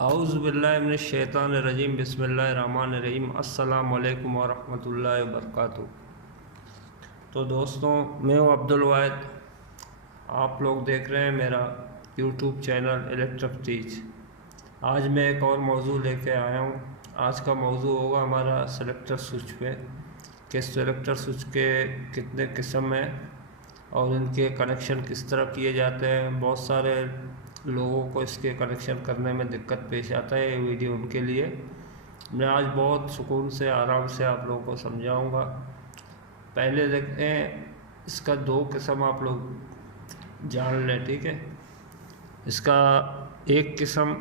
आऊज़ुबिल्लाहिमिनश्शैतानिर्रजीम बिस्मिल्लाहिर्रहमानिर्रहीम अस्सलामु अलैकुम वरहमतुल्लाहि वबरकातुहू। तो दोस्तों, मैं हूँ अब्दुल वाहिद। आप लोग देख रहे हैं मेरा यूट्यूब चैनल इलेक्ट्रिक टीच। आज मैं एक और मौजू लेके आया हूँ। आज का मौजू होगा हमारा सेलेक्टर स्विच पे कि सेलेक्टर स्विच के कितने किस्म हैं और इनके कनेक्शन किस तरह किए जाते हैं। बहुत सारे लोगों को इसके कनेक्शन करने में दिक्कत पेश आता है। ये वीडियो उनके लिए मैं आज बहुत सुकून से आराम से आप लोगों को समझाऊंगा। पहले देखते हैं, इसका दो किस्म आप लोग जान लें, ठीक है। इसका एक किस्म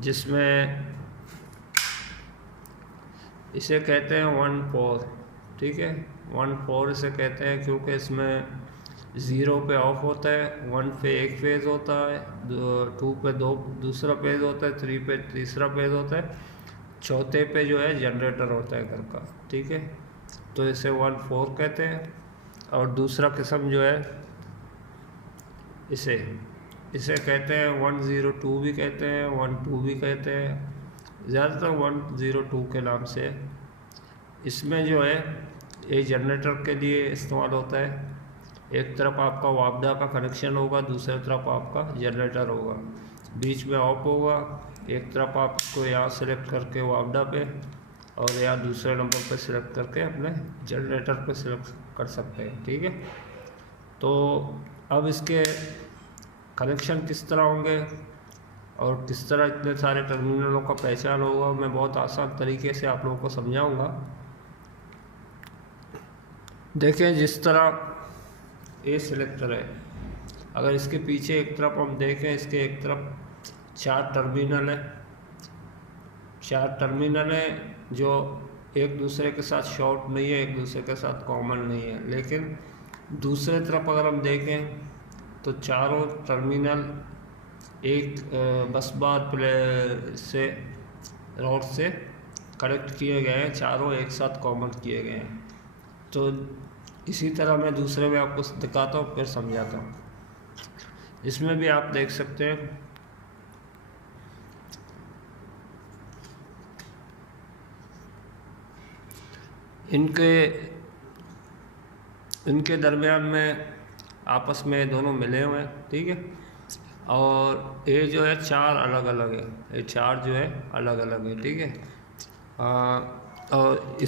जिसमें इसे कहते हैं 1-4, ठीक है। 1-4 इसे कहते हैं क्योंकि इसमें 0 पे ऑफ होता है, 1 पे एक फेज़ होता है, 2 पे दूसरा फेज़ होता है, 3 पे तीसरा फेज़ होता है, चौथे पे जो है जनरेटर होता है घर का, ठीक है। तो इसे 1-4 कहते हैं। और दूसरा किस्म जो है इसे कहते हैं 102 भी कहते हैं, 12 भी कहते हैं, ज़्यादातर 102 के नाम से। इसमें जो है ये जनरेटर के लिए इस्तेमाल होता है। एक तरफ आपका वापडा का कनेक्शन होगा, दूसरी तरफ आपका जनरेटर होगा, बीच में ऑफ होगा। एक तरफ आप इसको यहाँ सेलेक्ट करके वापडा पे और या दूसरे नंबर पे सिलेक्ट करके अपने जनरेटर पे सिलेक्ट कर सकते हैं, ठीक है। तो अब इसके कनेक्शन किस तरह होंगे और किस तरह इतने सारे टर्मिनलों का पहचान होगा, मैं बहुत आसान तरीके से आप लोगों को समझाऊंगा। देखें, जिस तरह ए सिलेक्टर है, अगर इसके पीछे एक तरफ हम देखें, इसके एक तरफ 4 टर्मिनल है। 4 टर्मिनल है जो एक दूसरे के साथ शॉर्ट नहीं है, एक दूसरे के साथ कॉमन नहीं है। लेकिन दूसरे तरफ अगर हम देखें तो चारों टर्मिनल एक बस बार से रॉड से कनेक्ट किए गए हैं, चारों एक साथ कॉमन किए गए हैं। तो इसी तरह मैं दूसरे में आपको दिखाता हूँ, फिर समझाता हूँ। इसमें भी आप देख सकते हैं इनके दरमियान में आपस में दोनों मिले हुए हैं, ठीक है। और ये जो है 4 अलग अलग है, ये 4 जो है अलग अलग है, ठीक है। और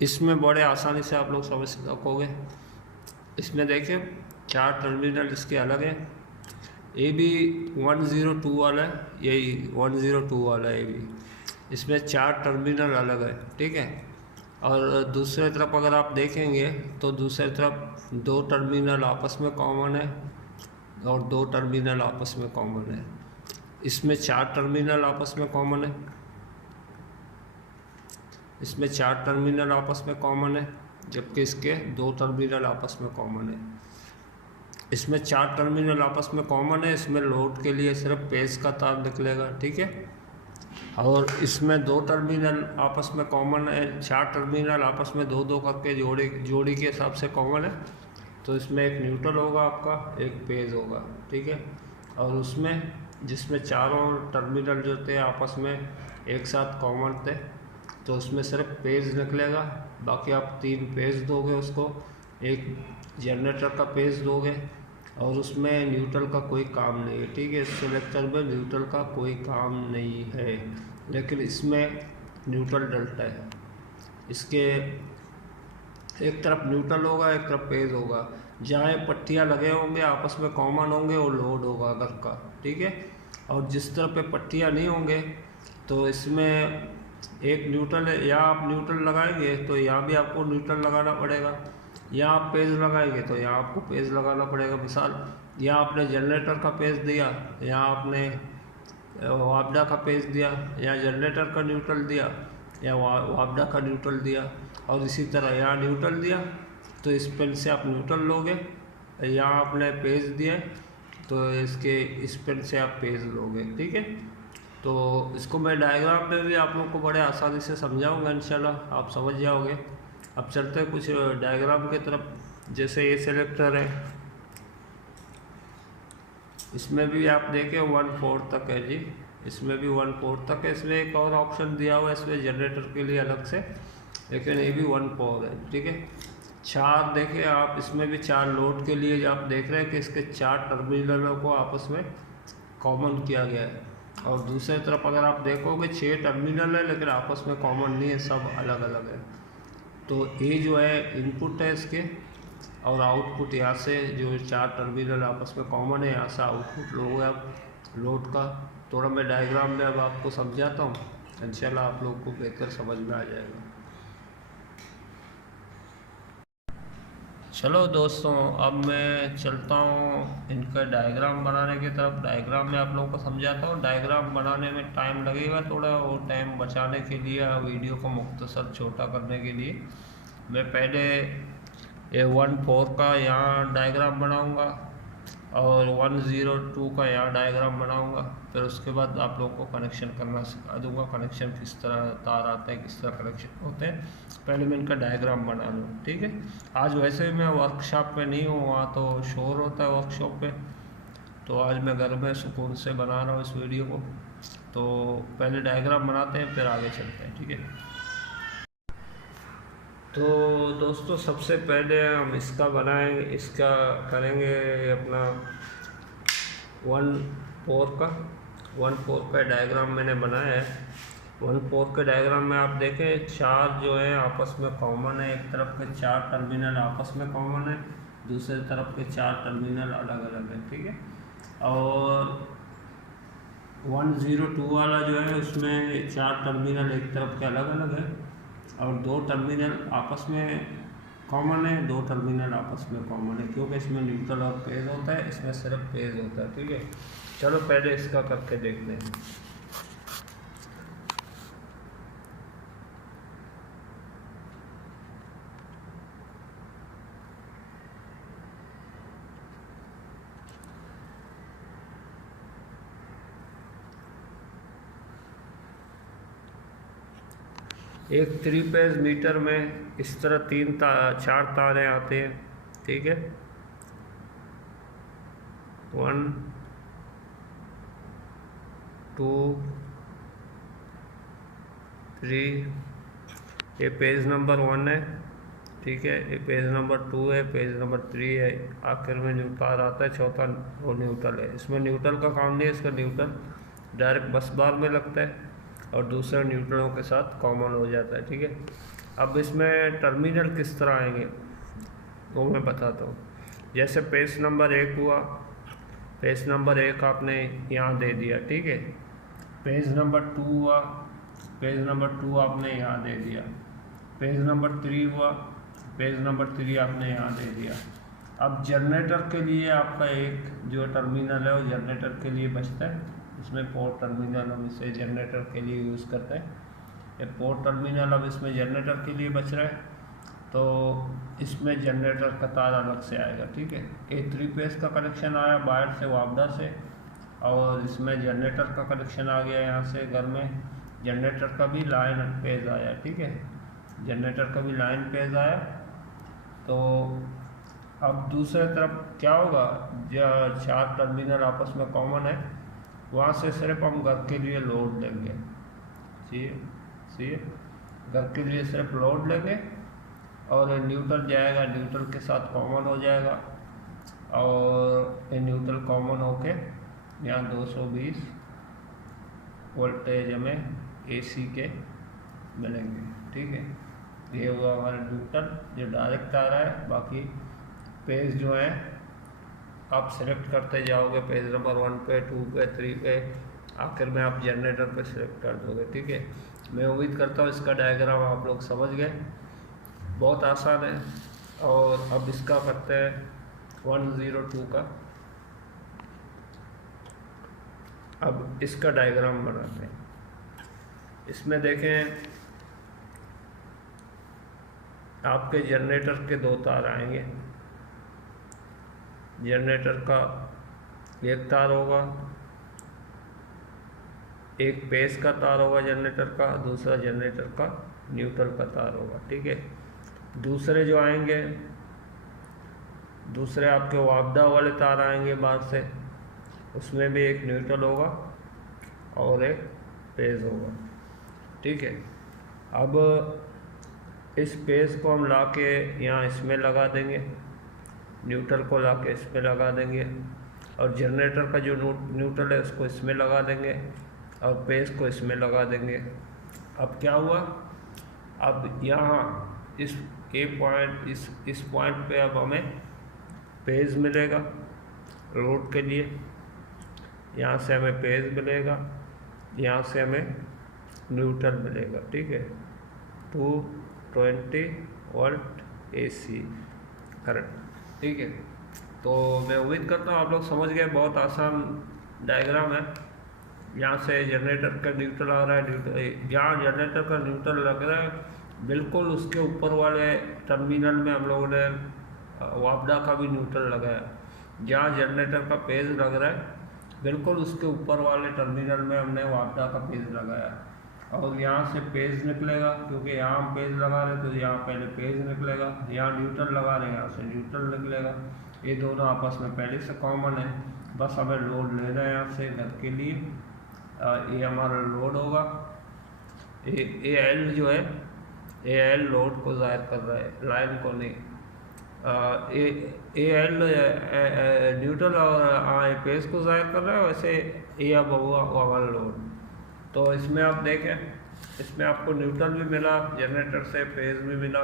इसमें बड़े आसानी से आप लोग समझ सकोगे। इसमें देखें 4 टर्मिनल इसके अलग हैं। ये भी 102 वाला है, यही 102 वाला है, ये भी इसमें 4 टर्मिनल अलग है, ठीक है। और दूसरे तरफ अगर आप देखेंगे तो दूसरे तरफ 2 टर्मिनल आपस में कॉमन है और 2 टर्मिनल आपस में कॉमन है। इसमें 4 टर्मिनल आपस में कॉमन है, इसमें 4 टर्मिनल आपस में कॉमन है, जबकि इसके 2 टर्मिनल आपस में कॉमन है। इसमें 4 टर्मिनल आपस में कॉमन है, इसमें लोड के लिए सिर्फ पेज का तार निकलेगा, ठीक है। और इसमें 2 टर्मिनल आपस में कॉमन है, 4 टर्मिनल आपस में 2-2 करके जोड़ी के हिसाब से कॉमन है। तो इसमें एक न्यूट्रल होगा आपका, एक पेज होगा, ठीक है। और उसमें जिसमें चारों टर्मिनल जो थे आपस में एक साथ कॉमन थे, तो उसमें सिर्फ पेज निकलेगा। बाकी आप 3 पेज दोगे उसको, एक जनरेटर का पेज दोगे और उसमें न्यूट्रल का कोई काम नहीं है, ठीक है। इस सेलेक्टर में न्यूट्रल का कोई काम नहीं है, लेकिन इसमें न्यूट्रल डलता है। इसके एक तरफ न्यूट्रल होगा, एक तरफ पेज होगा। जहाँ पट्टियाँ लगे होंगे आपस में कॉमन होंगे और लोड होगा घर का, ठीक है। और जिस तरफ पे पट्टियाँ नहीं होंगे तो इसमें एक न्यूट्रल है, या आप न्यूट्रल लगाएंगे तो यहाँ भी आपको न्यूट्रल लगाना पड़ेगा, या आप पेज लगाएंगे तो यहाँ आपको पेज लगाना पड़ेगा। मिसाल, यहाँ आपने जनरेटर का पेज दिया, यहाँ आपने वापडा का पेज दिया, या जनरेटर का न्यूट्रल दिया, या वापडा का न्यूट्रल दिया। और इसी तरह यहाँ न्यूट्रल दिया तो इस पेन से आप न्यूट्रल लोगे, यहाँ आपने पेज दिया तो इस पेन से आप पेज लोगे, ठीक है। तो इसको मैं डायग्राम में भी आप लोग को बड़े आसानी से समझाऊंगा, इंशाल्लाह आप समझ जाओगे। अब चलते हैं कुछ डायग्राम की तरफ। जैसे ये सेलेक्टर है, इसमें भी आप देखें 1/4 तक है जी, इसमें भी 1/4 तक है। इसमें एक और ऑप्शन दिया हुआ है इसमें जनरेटर के लिए अलग से, लेकिन ये भी 1/4 है, ठीक है। 4 देखें आप, इसमें भी 4 लोड के लिए आप देख रहे हैं कि इसके 4 टर्मिनलों को आपस में कॉमन किया गया है। और दूसरी तरफ अगर आप देखोगे 6 टर्मिनल है लेकिन आपस में कॉमन नहीं है, सब अलग अलग है। तो ये जो है इनपुट है इसके, और आउटपुट यहाँ से जो 4 टर्मिनल आपस में कॉमन है, यहाँ से आउटपुट लोगे आप लोड का। थोड़ा मैं डायग्राम में अब आपको समझाता हूँ, इंशाल्लाह आप लोग को बेहतर समझ में आ जाएगा। चलो दोस्तों, अब मैं चलता हूँ इनका डायग्राम बनाने की तरफ। डायग्राम में आप लोगों को समझाता हूँ। डायग्राम बनाने में टाइम लगेगा थोड़ा, और टाइम बचाने के लिए वीडियो को मुख्तसर छोटा करने के लिए मैं पहले ये 1/4 का यहाँ डायग्राम बनाऊँगा और 102 का यहाँ डायग्राम बनाऊँगा। फिर उसके बाद आप लोगों को कनेक्शन करना सिखा दूँगा, कनेक्शन किस तरह तार आते हैं, किस तरह कनेक्शन होते हैं। पहले मैं इनका डायग्राम बना लूँ, ठीक है। आज वैसे भी मैं वर्कशॉप पे नहीं हूँ, वहाँ तो शोर होता है वर्कशॉप पे, तो आज मैं घर में सुकून से बना रहा हूँ इस वीडियो को। तो पहले डायग्राम बनाते हैं, फिर आगे चलते हैं, ठीक है। तो दोस्तों, सबसे पहले हम इसका बनाएंगे, इसका करेंगे अपना 1/4 का डायग्राम मैंने बनाया है। 1/4 के डायग्राम में आप देखें 4 जो है आपस में कॉमन है। एक तरफ के 4 टर्मिनल आपस में कॉमन है, दूसरे तरफ के 4 टर्मिनल अलग अलग है, ठीक है। और 102 वाला जो है उसमें 4 टर्मिनल एक तरफ के अलग अलग है, और 2 टर्मिनल आपस में कॉमन है, 2 टर्मिनल आपस में कॉमन है, क्योंकि इसमें न्यूट्रल और फेज होता है, इसमें सिर्फ फेज होता है, ठीक है। चलो पहले इसका करके देखते हैं। एक 3 फेज मीटर में इस तरह 4 तारे आते हैं, ठीक है। 1 2 3, ये पेज नंबर 1 है, ठीक है। ये पेज नंबर 2 है, पेज नंबर 3 है। आखिर में जो तार आता है चौथा, वो न्यूट्रल है। इसमें न्यूट्रल का काम नहीं है, इसका न्यूट्रल डायरेक्ट बस बार में लगता है और दूसरे न्यूट्रलों के साथ कॉमन हो जाता है, ठीक है। अब इसमें टर्मिनल किस तरह आएंगे वो मैं बताता हूँ। जैसे पेज नंबर 1 हुआ, पेज नंबर 1 आपने यहाँ दे दिया, ठीक है। पेज नंबर 2 हुआ, पेज नंबर 2 आपने यहाँ दे दिया। पेज नंबर 3 हुआ, पेज नंबर 3 आपने यहाँ दे दिया। अब जनरेटर के लिए आपका एक जो टर्मिनल है वो जनरेटर के लिए बचता है। इसमें पोर्ट टर्मिनल हम इसे जनरेटर के लिए यूज़ करते हैं। ये पोर्ट टर्मिनल अब इसमें जनरेटर के लिए बच रहा है, तो इसमें जनरेटर का तार अलग से आएगा, ठीक है। ये 3 फेज का कनेक्शन आया बाहर से वापडा से, और इसमें जनरेटर का कनेक्शन आ गया यहाँ से घर में। जनरेटर का भी लाइन पेज आया, ठीक है। जनरेटर का भी लाइन पेज आया। तो अब दूसरे तरफ क्या होगा, जो 4 टर्मिनल आपस में कॉमन है, वहाँ से सिर्फ हम घर के लिए लोड लेंगे, ठीक, घर के लिए सिर्फ लोड लेंगे, और न्यूट्रल जाएगा, न्यूट्रल के साथ कॉमन हो जाएगा, और ये न्यूट्रल कॉमन होके यहाँ 220 वोल्टेज हमें AC के मिलेंगे, ठीक है। ये हुआ हमारा न्यूट्रल जो डायरेक्ट आ रहा है। बाकी पेज जो है आप सेलेक्ट करते जाओगे, पेज नंबर 1 पे, 2 पे, 3 पे, आखिर में आप जनरेटर पे सेलेक्ट कर दोगे, ठीक है। मैं उम्मीद करता हूँ इसका डायग्राम आप लोग समझ गए, बहुत आसान है। और अब इसका करते हैं 102 का। अब इसका डायग्राम बनाते हैं। इसमें देखें आपके जनरेटर के 2 तार आएंगे। जनरेटर का एक तार होगा, एक पेज का तार होगा जनरेटर का, दूसरा जनरेटर का न्यूट्रल का तार होगा, ठीक है। दूसरे जो आएंगे, दूसरे आपके वापडा वाले तार आएंगे बाहर से, उसमें भी एक न्यूट्रल होगा और एक पेज होगा, ठीक है। अब इस पेज को हम ला के यहाँ इसमें लगा देंगे, न्यूट्रल को ला के इस पर लगा देंगे, और जनरेटर का जो न्यूट्रल है उसको इसमें लगा देंगे और पेज को इसमें लगा देंगे। अब क्या हुआ, अब यहाँ इस पॉइंट इस पॉइंट पे अब हमें पेज मिलेगा लोड के लिए, यहाँ से हमें पेज मिलेगा, यहाँ से हमें न्यूट्रल मिलेगा, ठीक है। 220 वोल्ट AC करंट, ठीक है। तो मैं उम्मीद करता हूँ आप लोग समझ गए, बहुत आसान डायग्राम है। यहाँ से जनरेटर का न्यूट्रल आ रहा है, जहाँ जनरेटर का न्यूट्रल लग रहा है बिल्कुल उसके ऊपर वाले टर्मिनल में हम लोगों ने वापडा का भी न्यूट्रल लगाया। जहाँ जनरेटर का पेज लग रहा है बिल्कुल उसके ऊपर वाले टर्मिनल में हमने वापडा का पेज लगाया, और यहाँ से पेज निकलेगा, क्योंकि यहाँ हम पेज लगा रहे तो यहाँ पहले पेज निकलेगा, यहाँ न्यूट्रल लगा रहे हैं यहाँ से न्यूट्रल निकलेगा। ये दोनों आपस में पहले से कॉमन है, बस हमें लोड लेना है यहाँ से घर के लिए। ये हमारा लोड होगा, ए एल जो है AL लोड को ज़ाहिर कर रहा है, लाइन को नहीं। AL न्यूट्रल और पेज को ज़ाहिर कर रहा है, वैसे ये अब हुआ हमारा लोड। तो इसमें आप देखें, इसमें आपको न्यूट्रल भी मिला, जनरेटर से पेज भी मिला,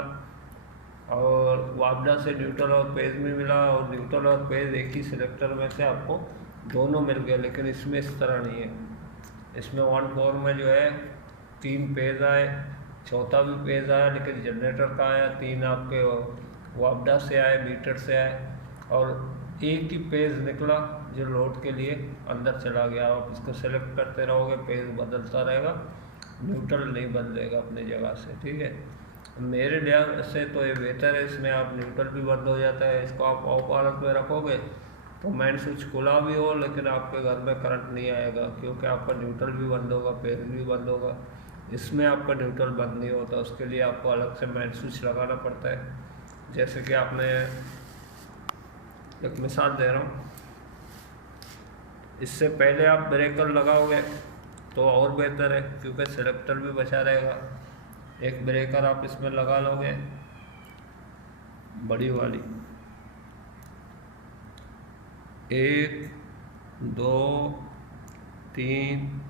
और वापडा से न्यूट्रल और पेज भी मिला, और न्यूट्रल और पेज एक ही सिलेक्टर में से आपको दोनों मिल गए। लेकिन इसमें इस तरह नहीं है, इसमें 1/4 में जो है 3 पेज आए, चौथा भी पेज आया, लेकिन जनरेटर का आया 3 आपके वापडा से आए, मीटर से आए, और एक ही पेज निकला जो लोड के लिए अंदर चला गया। आप इसको सेलेक्ट करते रहोगे, पेज बदलता रहेगा, न्यूट्रल नहीं बदलेगा अपनी जगह से, ठीक है। मेरे लिहाज से तो ये बेहतर है, इसमें आप न्यूट्रल भी बंद हो जाता है। इसको आप ऑफ हालत में रखोगे तो मेन स्विच खुला भी हो लेकिन आपके घर में करंट नहीं आएगा, क्योंकि आपका न्यूट्रल भी बंद होगा, पेज भी बंद होगा। इसमें आपका न्यूट्रल बंद नहीं होता, उसके लिए आपको अलग से मेन स्विच लगाना पड़ता है। जैसे कि आपने एक मिसाल दे रहा हूँ, इससे पहले आप ब्रेकर लगाओगे तो और बेहतर है, क्योंकि सेलेक्टर भी बचा रहेगा। एक ब्रेकर आप इसमें लगा लोगे, बड़ी वाली, 1 2 3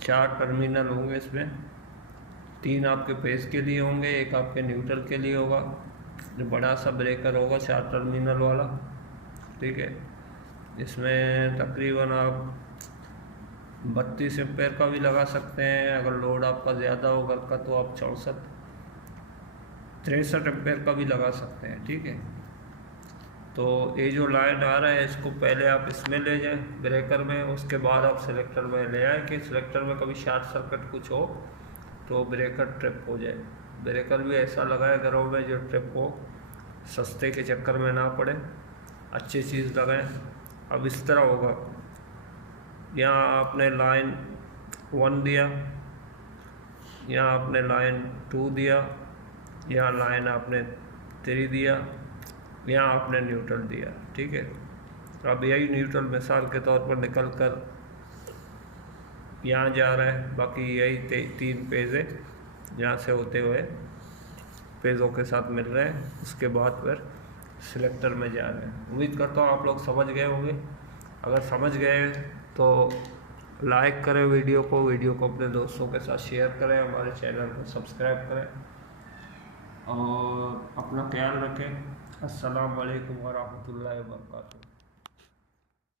4 टर्मिनल होंगे इसमें, 3 आपके पेज के लिए होंगे, एक आपके न्यूट्रल के लिए होगा। जो बड़ा सा ब्रेकर होगा 4 टर्मिनल वाला, ठीक है। इसमें तकरीबन आप 32 एम्पेयर का भी लगा सकते हैं। अगर लोड आपका ज़्यादा होगा का तो आप 63 एम्पेयर का भी लगा सकते हैं, ठीक है। तो ये जो लाइन आ रहा है इसको पहले आप इसमें ले जाएं ब्रेकर में, उसके बाद आप सिलेक्टर में ले आएँ कि सिलेक्टर में कभी शॉर्ट सर्किट कुछ हो तो ब्रेकर ट्रिप हो जाए। ब्रेकर भी ऐसा लगाए घरों में जो ट्रिप हो, सस्ते के चक्कर में ना पड़े, अच्छी चीज़ लगाएं। अब इस तरह होगा, यहाँ आपने लाइन 1 दिया, यहाँ आपने लाइन 2 दिया, यहाँ लाइन आपने 3 दिया, यहाँ आपने न्यूट्रल दिया, ठीक है। अब यही न्यूट्रल मिसाल के तौर पर निकल कर यहाँ जा रहा है, बाकी यही 3 पेज है यहाँ से होते हुए पेजों के साथ मिल रहे हैं, उसके बाद फिर सिलेक्टर में जा रहे हैं। उम्मीद करता हूँ आप लोग समझ गए होंगे। अगर समझ गए तो लाइक करें वीडियो को अपने दोस्तों के साथ शेयर करें, हमारे चैनल को सब्सक्राइब करें और अपना ख्याल रखें। अस्सलाम वालेकुम व रहमतुल्लाहि व बरकातुहू।